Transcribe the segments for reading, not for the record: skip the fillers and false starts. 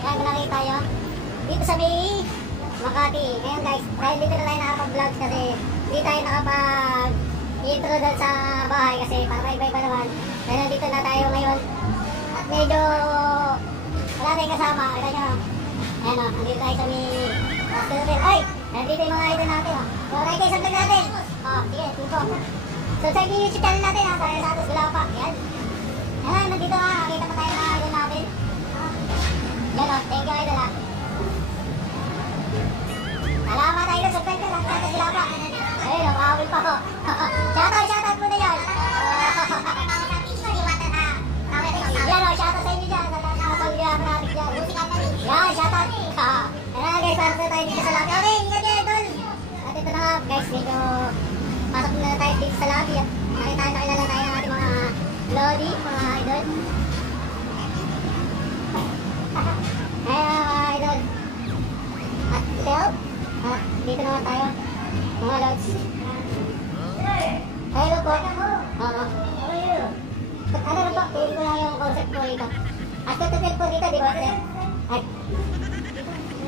Kaya nalagay tayo dito sa may Makati. Ngayon guys, dahil dito na tayo nakapag-vlog kasi hindi tayo nakapag-intro doon sa bahay kasi para iba-iba naman. Dahil nandito na tayo ngayon at medyo wala tayong kasama. Kita nyo, ayan o, nandito tayo sa may hospital. Ay! Nandito yung mga idol natin o. So, right guys, ang vlog natin. O, sige, tipo. So, sa YouTube channel natin ha, tayo sa atos Gulapa. Yan. Ayan, nandito ha, nakita pa tayo mga idol natin. Yan o, thank you idol ha. Salamat tayo sa subscribe ka lang sa atos Gulapa. Ayun o, makawil pa ho. Shoutout muna yan. Yan o, shoutout sa inyo dyan. Sa lahat ng pag-gulapa natin dyan. Yan, shoutout. Ayan guys, para tayo dito sa lobby. Okay, ingat nyo idol. At ito na nga guys, medyo pasok na tayo dito sa lobby. Nakilala tayo ng ating mga lodi, mga idol. Ayan mga idol. At ito, dito naman tayo, mga lods. Hello po. Oo. Ano na po, pili ko lang yung concept po rito. At tututil po dito, di ba sir? At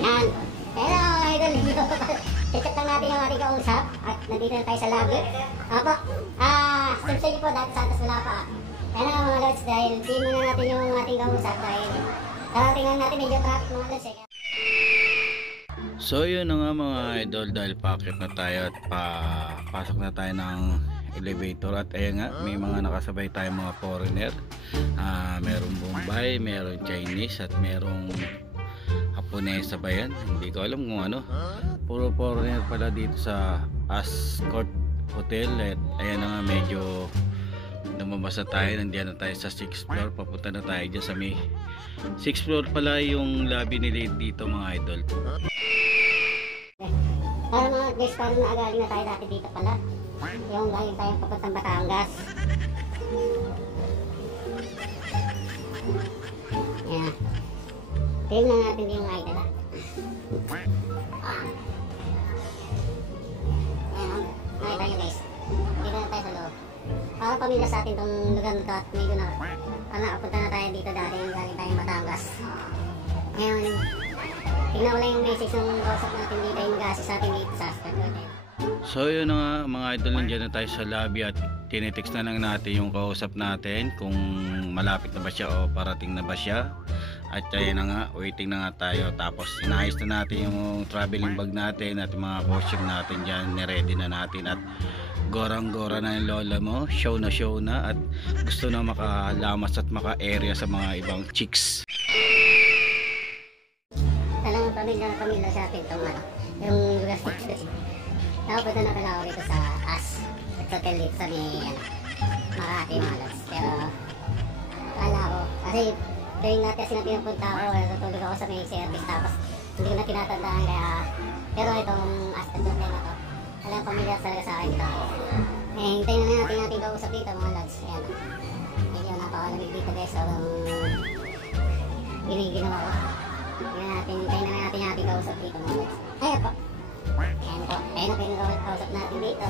yan. Hello mga idol. Check lang natin yung ating kausap. At nandito na tayo sa lobby. Opo. Subscribe po dati sa atas wala pa. Kaya nga mga lods, dahil di muna natin yung ating kausap dahil taratingan natin medyo traffic mga lods eh. So yun na nga mga idol, dahil paakit na tayo at pasok na tayo ng elevator. At ayan nga, may mga nakasabay tayo mga foreigner. Merong Bombay, merong Chinese at merong Japonesa ba yan? Hindi ko alam kung ano. Puro foreigner pala dito sa Ascot Hotel. At ayan na nga, medyo lumabas na tayo. Nandiyan na tayo sa 6th floor. Papunta na tayo dyan sa may 6th floor pala yung lobby nila dito mga idol. Para mga guys, parang naagaling na tayo dati dito pala. Yung galing tayong papuntang Batangas. Yan. Tingnan natin yung idol. Ayan, nakita nyo guys. Dito na tayo sa loob. Parang pamilya sa atin tong lugar na ito at medyo na nakapunta na tayo dito dati yung galing tayong Batangas. Ngayon, tingnan ko lang yung message ng kausap natin dito yung mag-assist sa atin dito sa Ascot Hotel. So yun na nga mga idol, nandiyan na tayo sa lobby at tinitext na lang natin yung kausap natin kung malapit na ba siya o parating na ba siya. At ayun na nga, waiting na nga tayo. Tapos inayos na natin yung traveling bag natin at yung mga costume natin dyan, niready na natin. At gorang-gora na yung lola mo, show na at gusto na makalamas at maka-area sa mga ibang chicks. Talagang pamilya sa atin itong ano, yung lugar dito. Nakapunta na pala ako dito sa hotel dito sa may Makati mga lods. Pero kala ko, kasi tuwing natin kasi na pinupunta ako, natutulog ako sa may service tapos hindi ko na tinatandaan kaya, pero itong Ascot Hotel na to, talagang pamilya talaga sa akin ito. Eh, hintayin na natin natin kausap dito mga lods. Ayan, medyo napakalamig dito guys, so giniginawa ko. Hintayin na natin natin kausap dito mga lods. Ayan po. Ayan po, ayun na pinakausap natin dito.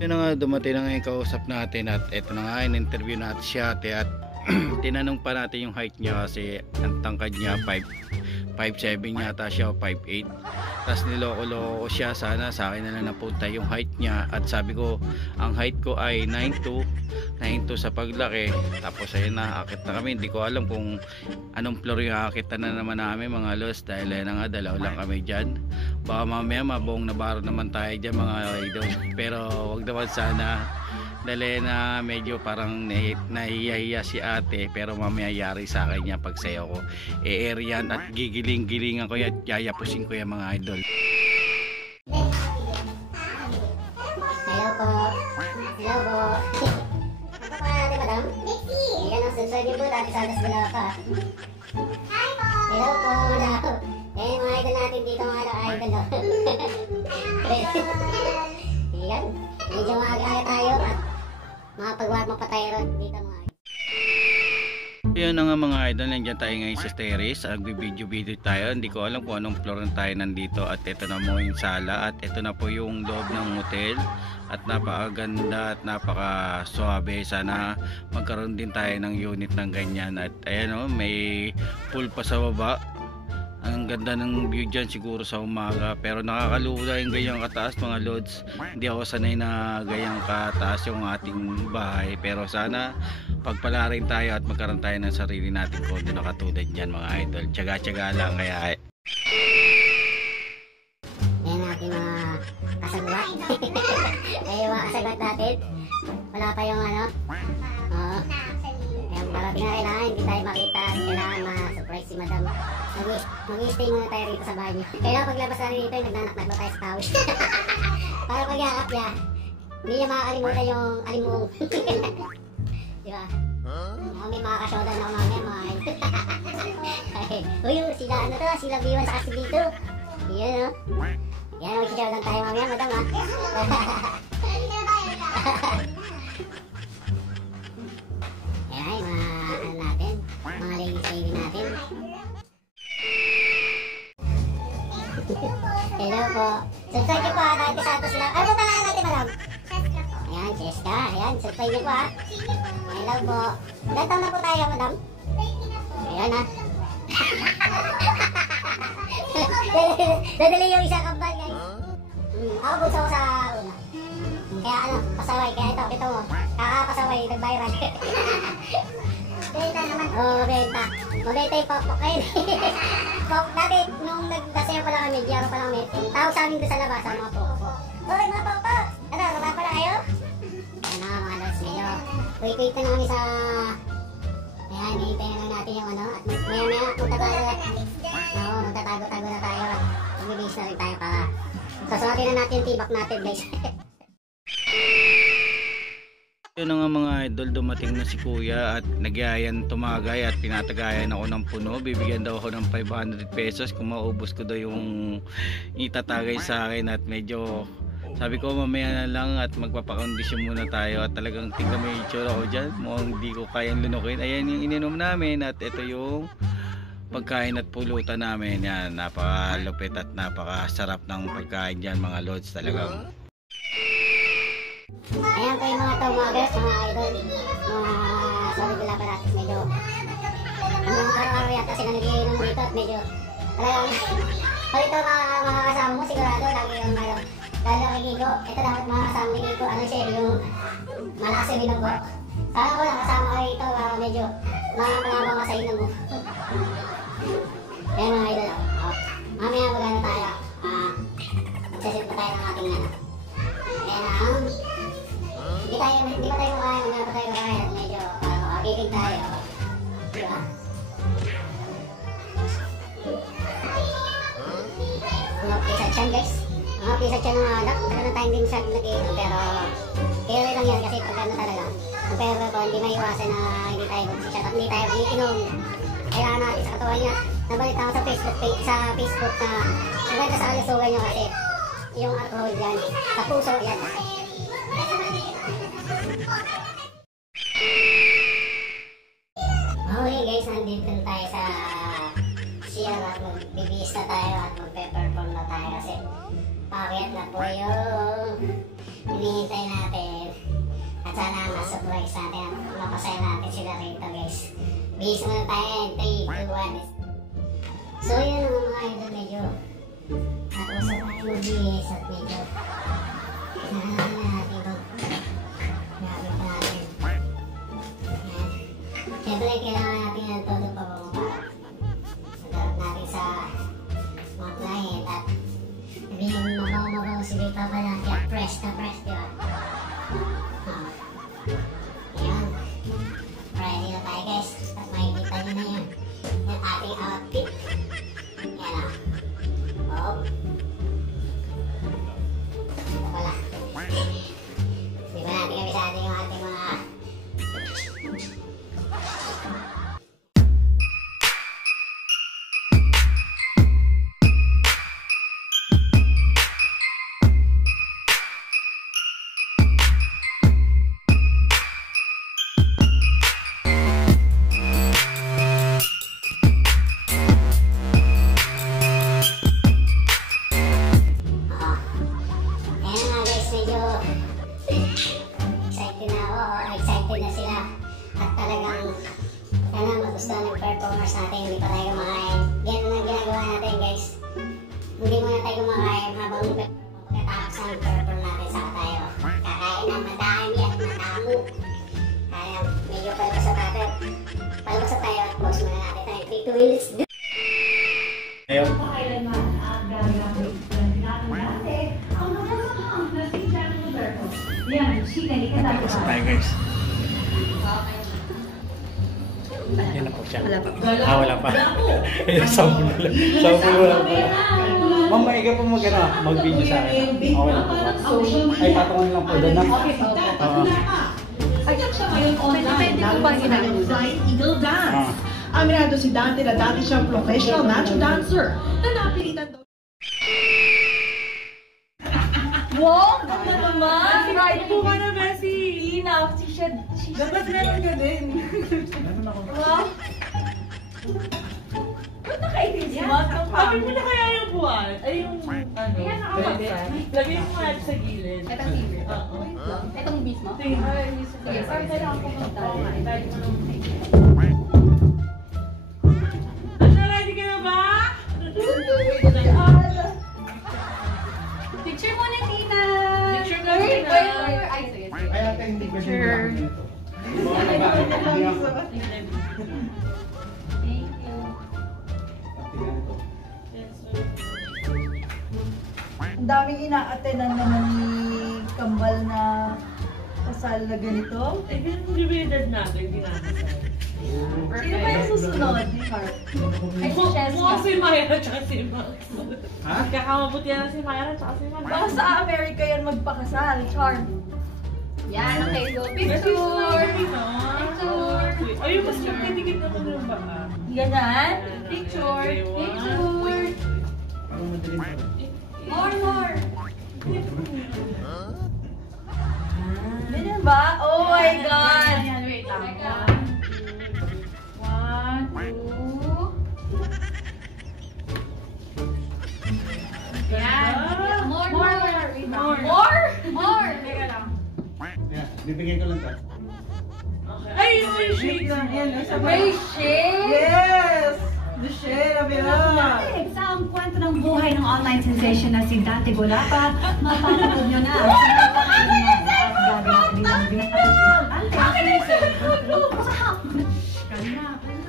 Yun na nga, dumating na nga yung kausap natin at eto na nga, in-interview natin siya at tinanong pa natin yung height niya kasi ang tangkad niya 5'7" yata siya o 5'8". Tapos niloko-loko siya, sana sa akin na lang napunta yung height niya at sabi ko ang height ko ay 9'2" sa paglaki. Tapos ayun na, akit na kami, hindi ko alam kung anong floor yung akitan na naman namin mga los dahil ayun na nga, dalaw lang kami dyan. Baka mamaya mabong nabaro naman tayo dyan mga idol, pero wag naman sana dahil na medyo parang nahihiya si ate, pero mamaya yari sa akin niya pag sayo ko e-airyan at gigiling-gilingan ko at yayapusin ko yung mga idol. Hello po. Hello po. Ano pa natin madam? Yan ang subscribe po dati sa atas Gulapa. Hi po. Hello po madam. Eh mga idol natin dito mga idol. Yan. Medyo maaga tayo at makapagwag mapatay ron dito mga idol. Yun na nga mga idol, nandiyan tayo ngayon sa terrace. Nagbibideo-video tayo. Hindi ko alam kung anong floor na tayo nandito. At ito na mo yung sala. At ito na po yung loob ng hotel. At napakaganda at napaka-suabe. Sana magkaroon din tayo ng unit ng ganyan. At ayan o, may pool pa sa baba. Ang ganda ng view dyan siguro sa umaga, pero nakakalula yung ganyang kataas mga lods. Hindi ako sanay na ganyang kataas yung ating bahay, pero sana pagpala rin tayo at magkaroon tayo ng sarili nating kondo na katulad dyan mga idol. Tsaga-tsaga lang kaya. Yan ating mga kasagwat. Ay mga kasagwat natin, wala pa yung ano. Parating na kailangan, hindi tayo makita. Kailangan ma-surprise si madam. Mag-i-stay muna tayo rito sa bahay niyo. Kailangan paglabas natin dito, nagnanak-nak na tayo sa tawid. Para pagyakap niya, hindi niya makakalimutan yung alimuong. Diba? May mga kasyodan na mamaya mga idol. Uy, sila ano to, sila B1 sa kasi dito. Yan o. Yan, mag-showdown tayo mamaya madam ha. Ay, mga ano natin, mga ladies natin. Hello po. Subscribe niyo po ha, kahit sa atos lang. Ano po pangalan natin, madam? Ayan, Cheska. Ayan, subscribe niyo po ha. Hello po. Ilan taon na po tayo, madam? Ayan ha. Dadali yung isang kambal, guys. Ako bunso ko sa una. Kaya ano, pasaway. Kaya ito mo. Kakapasaway, nag-viral. Benta naman. Oo, benta. Mabenta yung pokpok ngayon. Dati, nung nagdasayo pala kami, GR pala kami, tawag sa amin doon sa labas, ang mga pokpok. Hoy, mga pokpok! Ano, raba pala kayo? Ayan na, mga lods, medyo. Wait na kami sa... Ayan, hihintayin lang natin yung ano. At maya-maya, magtatago-tago na tayo. At magbibis na rin tayo para... Sasukatin na natin yung tibak natin, guys. Yun na nga mga idol, dumating na si kuya at nagyayan tumagay at pinatagayan ako ng puno. Bibigyan daw ako ng 500 pesos kung maubos ko daw yung itatagay sa akin. At medyo sabi ko mamaya na lang at magpapakondisyon muna tayo. At talagang tingnan mo yung itsura ko dyan, mukhang hindi ko kayang lunukin. Ayan yung ininom namin at ito yung pagkain at pulutan namin. Yan, napakalupit at napakasarap ng pagkain dyan mga lods talagang. Ayan po yung mga tomagas, mga idol, mga solid nila pa natin, medyo hanggang araw-araw yata sila nagiinom dito at medyo talagang palito mga kasama mo sigurado lagi yung lalo kay Gigo. Ito dapat mga kasama ni Gigo, ano siya yung malakas yung binunggo. Sana ko nakasama ka rito para medyo makapalabang ka sa inom mo. Ayan mga idol, mamaya magano tayo, magsasit pa tayo ng ating ano. Ayan hindi pa tayo kaya, hindi pa tayo kaya, medyo makakikig tayo. Diba? Mga pisat yan guys. Mga pisat yan ng anak. Pero na tayong din sa nag-iinom. Pero kaya lang yan kasi pag ano talaga. Pero hindi maiwasan na hindi tayo magsisat at hindi tayo iinom. Kailangan natin sa katawan niya. Nabalita ako sa Facebook na maganda sa kalusugan niyo kasi yung alcohol yan. Sa puso yan. Okay guys, nandito tayo sa CR at magbibis na tayo at magpe-perform na tayo kasi pakiat na po yung hinihintay natin at sana ma-surprise natin at mapasaya natin sila rito guys. Bihis muna tayo in 3, 2, 1. So yun ang mga idol, medyo tapos na tayo magbihis at medyo natin ito gamit natin. Siyempre kailangan natin ng todo pa sagarap natin sa mga client at sabihin mabaw si Dita pa lang kaya fresh na fresh, diba? Ayan, ready na tayo guys at makikita nyo na yun yung ating outfit. Ayan o, ito pala, di ba natin kabisado yung ating mga customers natin, hindi pa tayo kumakain. Ganun ang ginagawa natin guys. Hindi muna tayo kumakain habang pagkatapos ng perform natin sa tayo. Kakain ng madami at madamo. Kaya medyo palabas sa tayo. Palabas sa tayo at box muna natin tayo. 3 to let's do. Ayun. Palabas sa tayo guys. Yan na po siya. Wala pa. Wala pa. Sample na lang. Sample wala pa. Ma'am, may ikaw po mag-video sa akin. Okay lang po. Ay, patungan lang po doon na. Ayan siya ngayon online. Lalo pa ginagawa Eagle Dance. Aminado si Dante na dati siyang professional macho dancer na napilitan daw. Wow! Ganda naman! Right po ka na, Bessie! Enough! Dapat meron ka din. Wow! Ba't nakaitin si Mat? Sabi mo na kaya yung buwan? Ay, yung ano? Kaya nakamaksan. Lagyan mo nga sa gilid. Itong TV? Oo. Itong beast mo? Sige. Sige, sorry, kailangan ko pumunta. Oo nga, ibalik mo lang. Ano, ready ka na ba? Picture mo na, Tina! Picture na, Wait, Tina. wait. Ay, sige. Ay, ate, hindi ba siya ito? Thank you. Ang daming ina-attenan naman ni Kambal na kasal na ganito. Eh, divided natin, ginagawa. Sino pa yung susunod ni Heart? Ay, si Cheska. Mukhang si Myra tsaka si Max. Ha? Kakamabuti na si Myra tsaka si Max. Baka sa Amerika yan magpakasal, Charm. Yan, okay. Go. Picture! Picture! Ayun, mas nagtitigit na ko ng baka. Ganyan? Picture! Picture! Parang madaling pa. More! Ganyan ba? Oh my God! Ayan, wait lang. Teka. 1, 2. Yan. More! Teka lang. Yeah, bibigyan ko lang to. Ay, yung shade lang. May shade! Yes! Michelle, Avila! Sa ang kwento ng buhay ng online sensation na si Dante Golapa, mapapanood nyo na.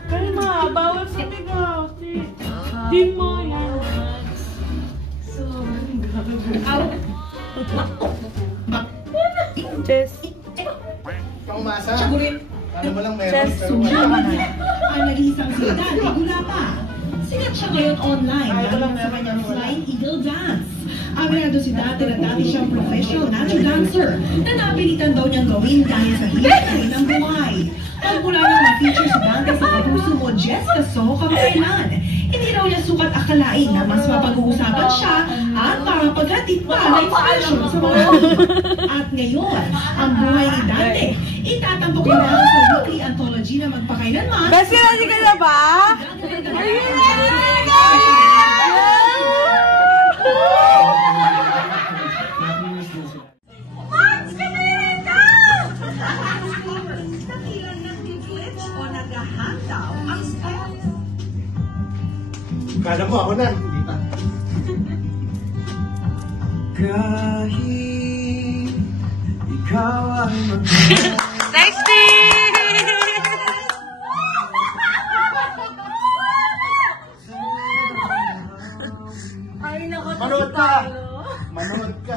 Kalma, bawal sa tigaw. Di mo yan. Ikaw umasa? Ano mo lang meron? Pero wala. Ang nag-iisang si Dante Golapa. Sikat siya ngayon online dahil sa kanyang Flying Eagle Dance. Aminado si Dante na dati siyang professional macho dancer na napilitan daw niyang gawin dahil sa hirap ng buhay. Pagmula nang ma-feature si Dante sa kapuso mo Jessica So kamakailan, hindi raw niya sukat akalain na mas mapag-uusapan siya at makapaghatid pa ng inspiration sa mga At ngayon, ang buhay ni Dante, itatampok na lang sa weekly anthology na magpakailanman. Besi, ready ka na ba? Are you Kala mo ako na, hindi pa. Kahit ikaw ay Nice Manood ka! Manood ka!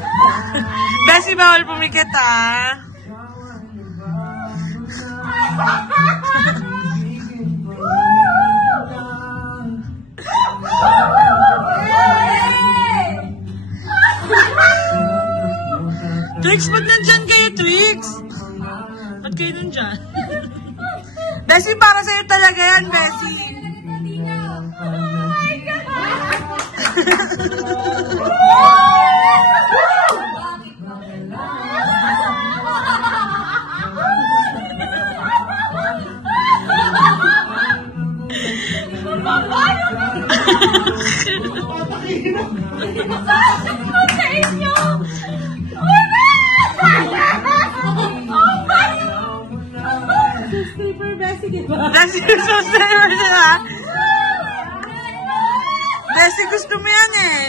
Besi, bawal pumikit ah. Trix, ba't nandyan kayo, Trix? Ba't kayo nandyan? Besi, para sa'yo talaga yan, Besi. Besi, so saver sila. gusto mo yan eh.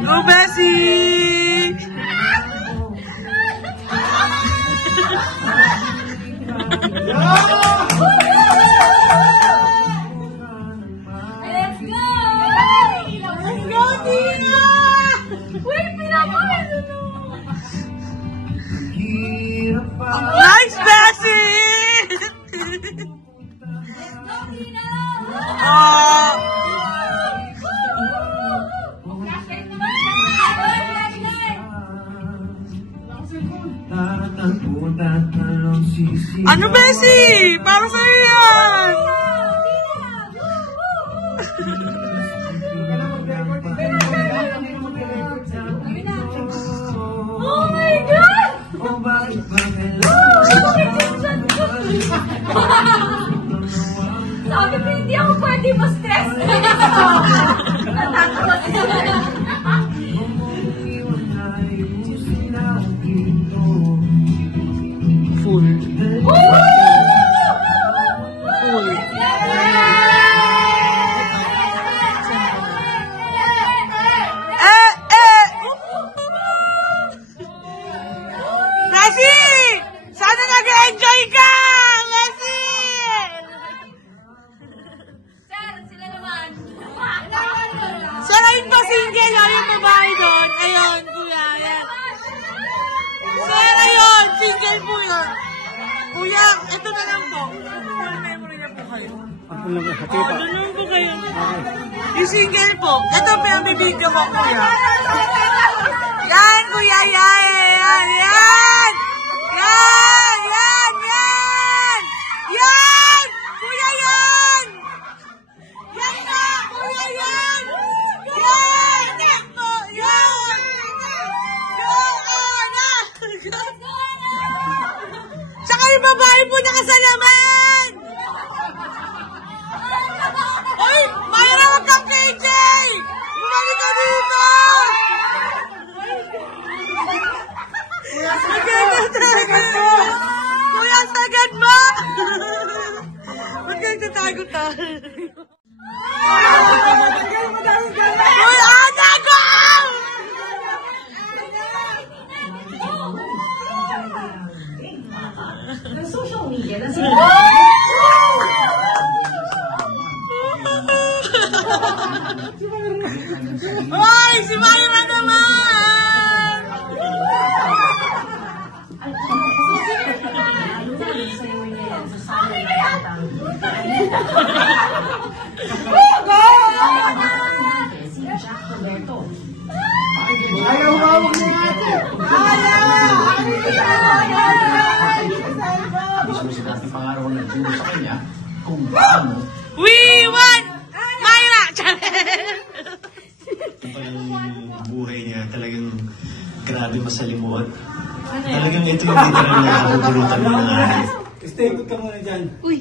Go, Bessie! Let's go! Let's go, Tina! Uy, pinapakit ito! Nice, Bessie! Let's go, Tina! Ano, Bessie? Para sa'yo yan! Oh my God! Sabi ko, hindi ako pwede ma-stress. Natakot. Full. Messi! Sana nag-enjoy ka! Messi! Sir, sila naman. Sana yung pa-single o yung babae doon. Ayun, kuya. Ayan. Sir, ayun. Single po yun. Kuya, ito na lang po. Full memory na po kayo. Doon lang po kayo. Yung single po. Ito po yung bibigyo ko, kuya. Yan, kuya, yan. Yan, yan. Yan, yan, yan. Yan! Kuya, yan! Yan na! Kuya, yan! Yan! Yan po! Yan! Yan! Tsaka yung babae po nakasalaman! Uy! Mayra, wag kang KJ! Bumalik ka dito! Kuya, sagad mo! Huwag kang tatago tayo. Uy, Ana, go! Social media na Uy, si Mayra naman! Ayaw hawak ni ate. We want Mayra! Yung buhay niya talagang grabe masalimuot. Talagang ito yung literal na nabulutan ng mga hari. Stay good ka muna dyan. Uy!